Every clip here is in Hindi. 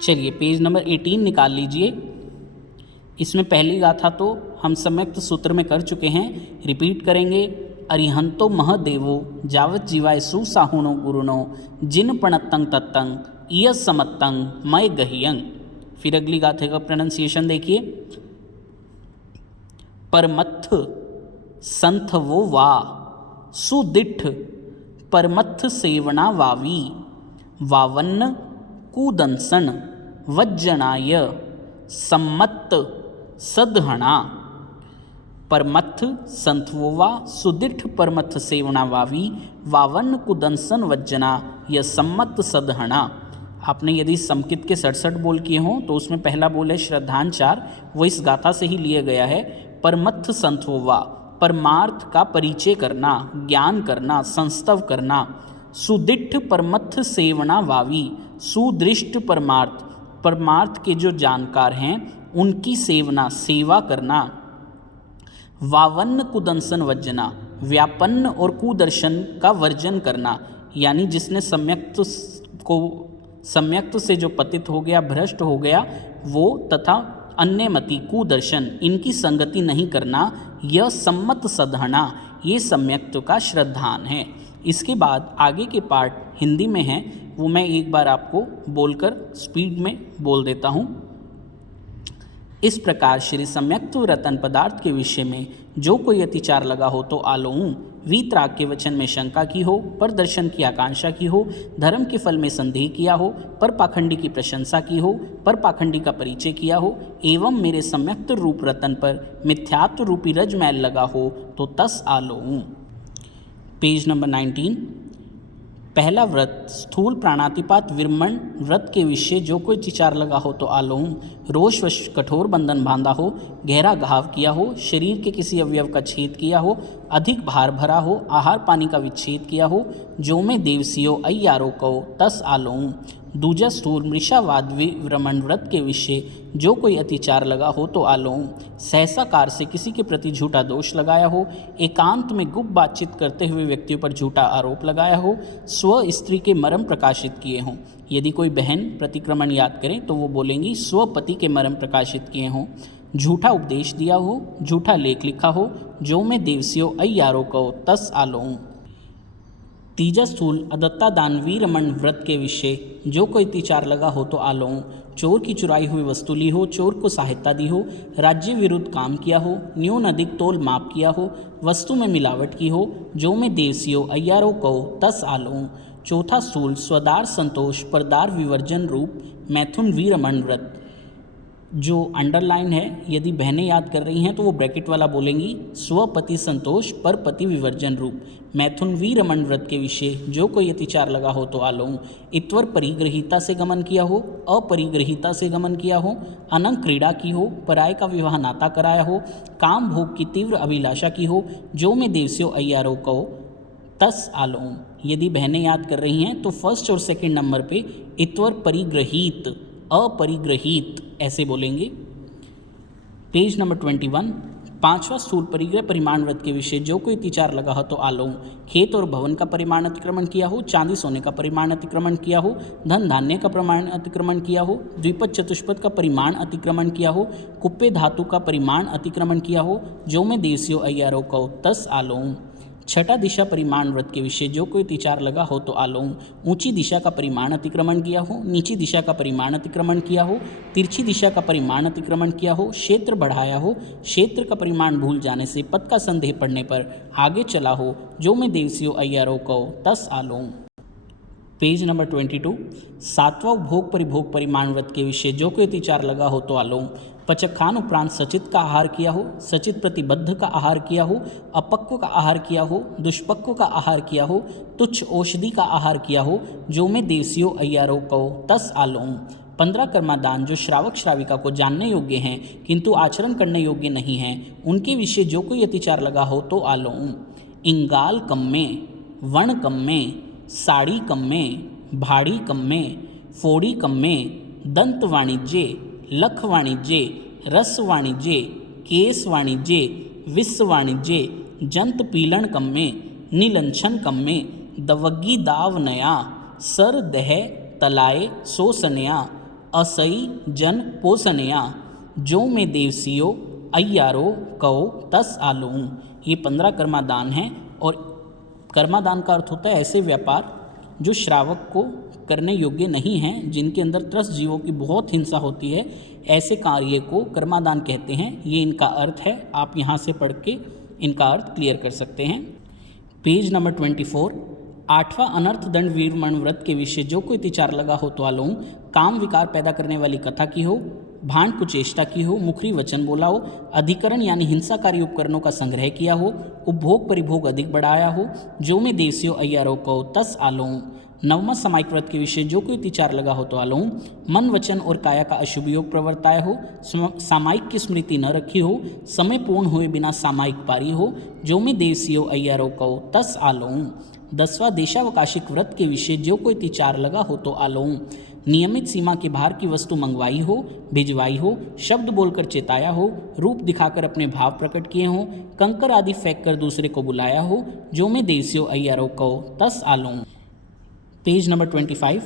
चलिए पेज नंबर 18 निकाल लीजिए। इसमें पहली गाथा तो हम सम्यक्त सूत्र में कर चुके हैं, रिपीट करेंगे। अरिहंतो महदेवो जावत जीवाय सुसाहुणो गुरुनो जिन पणत्तंग तत्तंग इयस समत्तंग मय गहियंग। फिर अगली गाथे का प्रोनाउंसिएशन देखिए। परमत्थ संथवो वा सुदिठ परमत्थ सेवना वावी वावन्न कुदंसन वज्जनाय सम्मत्त सदहणा। परमत्थ संथवोवा सुदिठ परमत्थ सेवना वावी वावन्न कुदंसन वज्जना यह सम्मत्त सदहणा। आपने यदि समकित के 67 बोल किए हों तो उसमें पहला बोल है श्रद्धांचार, वो इस गाथा से ही लिया गया है। परमत्थ संथवोवा परमार्थ का परिचय करना, ज्ञान करना, संस्तव करना। सुदिठ परमत्थ सेवना वावी सुदृष्ट परमार्थ, परमार्थ के जो जानकार हैं उनकी सेवना, सेवा करना। वावन्न कुदंसन वर्जना व्यापन्न और कुदर्शन का वर्जन करना, यानी जिसने सम्यक्त से जो पतित हो गया, भ्रष्ट हो गया वो, तथा अन्यमति कुदर्शन इनकी संगति नहीं करना। यह सम्मत सदहना, ये सम्यक्त का श्रद्धान है। इसके बाद आगे के पार्ट हिंदी में हैं, वो मैं एक बार आपको बोलकर स्पीड में बोल देता हूँ। इस प्रकार श्री सम्यक्त रतन पदार्थ के विषय में जो कोई अतिचार लगा हो तो आलोऊं, वीतराग के वचन में शंका की हो, पर दर्शन की आकांक्षा की हो, धर्म के फल में संदेह किया हो, पर पाखंडी की प्रशंसा की हो, पर पाखंडी का परिचय किया हो, एवं मेरे सम्यक्त रूप रतन पर मिथ्यात्व रूपी रजमैल लगा हो तो तस आलोऊं। Page number 19। पहला व्रत स्थूल प्राणातिपात विरमण व्रत के विषय जो कोई विचार लगा हो तो आलोऊं। रोषवश कठोर बंधन बांधा हो, गहरा घाव किया हो, शरीर के किसी अवयव का छेद किया हो, अधिक भार भरा हो, आहार पानी का विच्छेद किया हो, जो में देवसियो अय्यारो कहो तस आलोऊं। दूजा स्थूल मृषावाद विरमण व्रत के विषय जो कोई अतिचार लगा हो तो आलोऊं। सहसाकार से किसी के प्रति झूठा दोष लगाया हो, एकांत में गुप्त बातचीत करते हुए व्यक्तियों पर झूठा आरोप लगाया हो, स्व स्त्री के मर्म प्रकाशित किए हों। यदि कोई बहन प्रतिक्रमण याद करें तो वो बोलेंगी स्वपति के मर्म प्रकाशित किए हों। झूठा उपदेश दिया हो, झूठा लेख लिखा हो, जो में देवसियो अय्यारो कहो तस आलोऊं। तीजा स्थूल अदत्ता दान वीरमण व्रत के विषय जो कोई अतिचार लगा हो तो आलोऊं। चोर की चुराई हुई वस्तु ली हो, चोर को सहायता दी हो, राज्य विरुद्ध काम किया हो, न्यून अधिक तोल माप किया हो, वस्तु में मिलावट की हो, जो में देवसियो अय्यारो कहो तस आलोऊं। चौथा स्थूल स्वदार संतोष परदार विवर्जन रूप मैथुन वीरमण व्रत जो अंडरलाइन है, यदि बहनें याद कर रही हैं तो वो ब्रैकेट वाला बोलेंगी। स्वपति संतोष पर पति विवर्जन रूप मैथुन वीरमण व्रत के विषय जो कोई अतिचार लगा हो तो आलोऊं। इत्वर परिग्रहिता से गमन किया हो, अपरिग्रहिता से गमन किया हो, अनंग क्रीड़ा की हो, पराय का विवाह नाता कराया हो, काम भोग की तीव्र अभिलाषा की हो, जो में देवसियो अय्यारो कहो तस आलोऊं। यदि बहनें याद कर रही हैं तो फर्स्ट और सेकंड नंबर पे इत्वर परिग्रहित, अपरिग्रहित ऐसे बोलेंगे। Page number 21। पांचवा स्थूल परिग्रह परिमाण व्रत के विषय जो कोई अतिचार लगा हो तो आलोऊं। खेत और भवन का परिमाण अतिक्रमण किया हो, चांदी सोने का परिमाण अतिक्रमण किया हो, धन धान्य का परिमाण अतिक्रमण किया हो, द्विपद चतुष्पद का परिमाण अतिक्रमण किया हो, कुप्पे धातु का परिमाण अतिक्रमण किया हो, जो में देवसियो अय्यारो कहो तस आलोऊं। छठा दिशा परिमाण व्रत के विषय जो कोई अतिचार लगा हो तो आलोऊं। ऊंची दिशा का परिमाण अतिक्रमण किया हो, नीची दिशा का परिमाण अतिक्रमण किया हो, तिरछी दिशा का परिमाण अतिक्रमण किया हो, क्षेत्र बढ़ाया हो, क्षेत्र का परिमाण भूल जाने से पद का संदेह पड़ने पर आगे चला हो, जो में देवसियो अय्यारो कहो तस आलोऊं। Page number 22। सातवां उपभोग परिभोग परिमाण व्रत के विषय जो कोई अतिचार लगा हो तो आलोऊं। पचखान उपरांत सचित का आहार किया हो, सचित प्रतिबद्ध का आहार किया हो, अपक्व का आहार किया हो, दुष्पक्व का आहार किया हो, तुच्छ औषधि का आहार किया हो, जो में देवसियो अय्यारो कहो तस आलोऊं। 15 कर्मादान जो श्रावक श्राविका को जानने योग्य हैं किंतु आचरण करने योग्य नहीं हैं, उनके विषय जो कोई अतिचार लगा हो तो आलोऊं। इंगाल कम्मे, वण कम्मे, साड़ी कम्मे, भाड़ी कम्मे, फोड़ी कम्मे, दंत वाणिज्य, लख वाणिज्य, रस वाणिज्य, केस वाणिज्य, विश्व वाणिज्य, जंत पीलन कम्मे, नीलंछन कम्मे, दवग्गी दाव नया, सर दह तलाए सोसनया, असई जन पोषणया, जो में देवसियो अय्यारो कहो तस आलों। ये 15 कर्मादान हैं और कर्मादान का अर्थ होता है ऐसे व्यापार जो श्रावक को करने योग्य नहीं हैं, जिनके अंदर त्रस्त जीवों की बहुत हिंसा होती है, ऐसे कार्य को कर्मादान कहते हैं। ये इनका अर्थ है, आप यहाँ से पढ़ के इनका अर्थ क्लियर कर सकते हैं। पेज नंबर 24, 8वां अनर्थ दंड वीरमण व्रत के विषय जो कोई तिचार लगा हो तो आलों। काम विकार पैदा करने वाली कथा की हो, भांड कुचेष्टा की हो, मुखरी वचन बोला हो, अधिकरण यानी हिंसाकारी उपकरणों का संग्रह किया हो, उपभोग परिभोग अधिक बढ़ाया हो, जो में देवसियो अय्यारो को तस आलों। 9वां सामायिक व्रत के विषय जो कोई तिचार लगा हो तो आलों। मन वचन और काया का अशुभ योग प्रवर्ताया हो, सामायिक की स्मृति न रखी हो, समय पूर्ण हुए बिना सामायिक पारी हो, जो में देवसियो अय्यारो को तस आलों। 10वां देशावकाशिक व्रत के विषय जो कोई तिचार लगा हो तो आलों। नियमित सीमा के बाहर की वस्तु मंगवाई हो, भिजवाई हो, शब्द बोलकर चेताया हो, रूप दिखाकर अपने भाव प्रकट किए हों, कंकर आदि फेंक कर दूसरे को बुलाया हो, जो में देवसियो अय्यारो को तस आलों। पेज नंबर 25,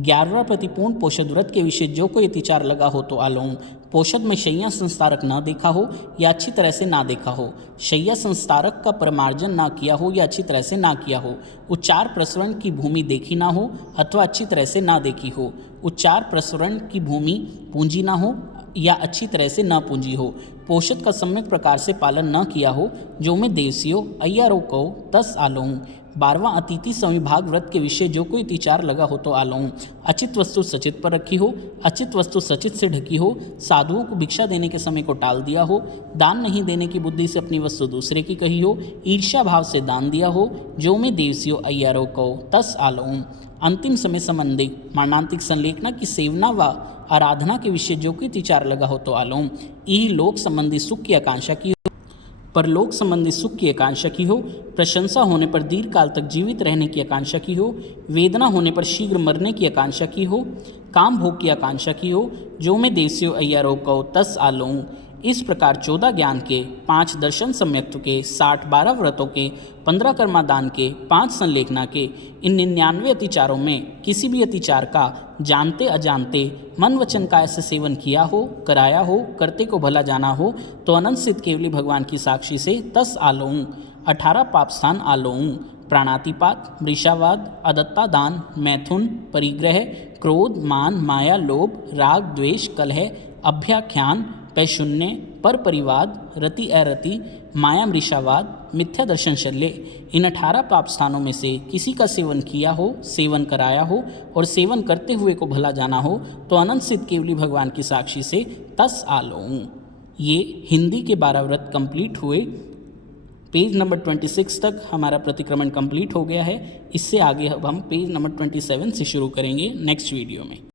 11वां प्रतिपूर्ण पोषद व्रत के विषय जो कोई अतिचार लगा हो तो आलों। पोषद में शैया संस्तारक न देखा हो या अच्छी तरह से ना देखा हो, शैया संस्तारक का परमार्जन ना किया हो या अच्छी तरह से ना किया हो, उच्चार प्रसरण की भूमि देखी ना हो अथवा अच्छी तरह से ना देखी हो, उच्चार प्रसरण की भूमि पूंजी ना हो या अच्छी तरह से न पूंजी हो, पोषद का सम्यक प्रकार से पालन न किया हो, जो में देवसियो अय्यारो को तस आलों। 12वां अतिथि संविभाग व्रत के विषय जो कोई तिचार लगा हो तो आलों। अचित वस्तु सचित पर रखी हो, अचित वस्तु सचित से ढकी हो, साधुओं को भिक्षा देने के समय को टाल दिया हो, दान नहीं देने की बुद्धि से अपनी वस्तु दूसरे की कही हो, ईर्ष्या भाव से दान दिया हो, जो में देवसियो अय्यारो को तस आलों। अंतिम समय संबंधी मारणांतिक संलेखना की सेवना व आराधना के विषय जो कोई तिचार लगा हो तो आलों। ई लोक संबंधी सुख की आकांक्षा की, परलोक संबंधी सुख की आकांक्षा की हो, प्रशंसा होने पर दीर्घ काल तक जीवित रहने की आकांक्षा की हो, वेदना होने पर शीघ्र मरने की आकांक्षा की हो, काम भोग की आकांक्षा की हो, जो में देवसियो अय्यारो को तस आलों। इस प्रकार 14 ज्ञान के, 5 दर्शन सम्यक्त्व के, 60 12 व्रतों के, 15 कर्मादान के, 5 संलेखना के, इन 99 अतिचारों में किसी भी अतिचार का जानते अजानते मन वचन काया से सेवन किया हो, कराया हो, करते को भला जाना हो तो अनंत सिद्ध केवली भगवान की साक्षी से तस आलों। 18 पाप स्थान आलों। प्राणातिपात, मृषावाद, अदत्ता दान, मैथुन, परिग्रह, क्रोध, मान, माया, लोभ, राग, द्वेष, कलह, अभ्याख्यान, पैशून्य, पर परिवाद, रति अरति, माया मृषावाद, मिथ्या दर्शन शल्य, इन 18 पाप स्थानों में से किसी का सेवन किया हो, सेवन कराया हो और सेवन करते हुए को भला जाना हो तो अनंत सिद्ध केवली भगवान की साक्षी से तस आलों। ये हिंदी के 12 व्रत कंप्लीट हुए। पेज नंबर 26 तक हमारा प्रतिक्रमण कंप्लीट हो गया है। इससे आगे अब हम पेज नंबर 27 से शुरू करेंगे नेक्स्ट वीडियो में।